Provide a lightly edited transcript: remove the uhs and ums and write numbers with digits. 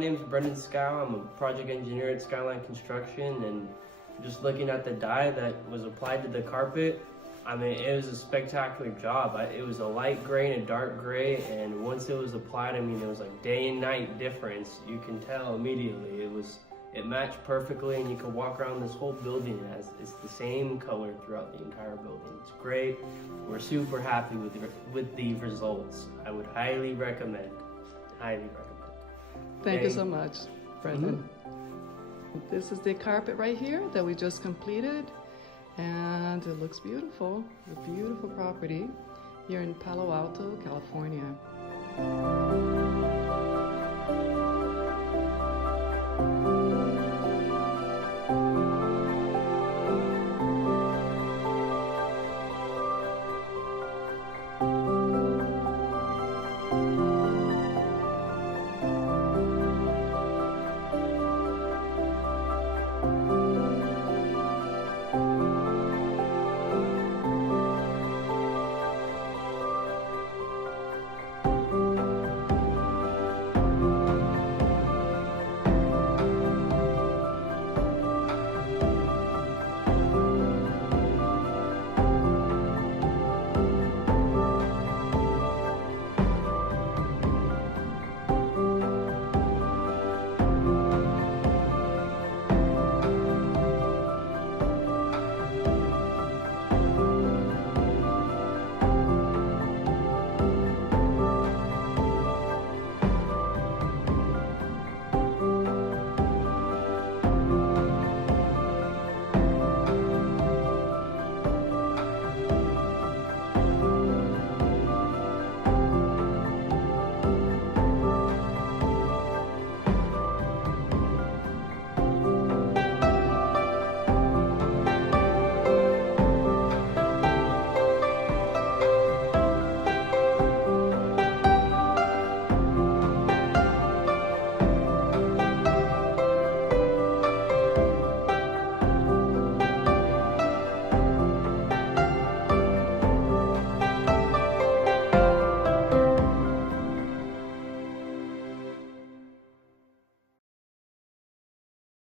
name's Brendan Scow. I'm a project engineer at Skyline Construction, and just looking at the dye that was applied to the carpet, I mean, it was a spectacular job. It was a light gray and a dark gray, and once it was applied, I mean, it was like day and night difference. You can tell immediately. It matched perfectly, and you could walk around this whole building as it's the same color throughout the entire building. It's great. We're super happy with the results. I would highly recommend. Highly recommend. Thank you so much, Brendan. This is the carpet right here that we just completed, and it looks beautiful. A beautiful property here in Palo Alto, California.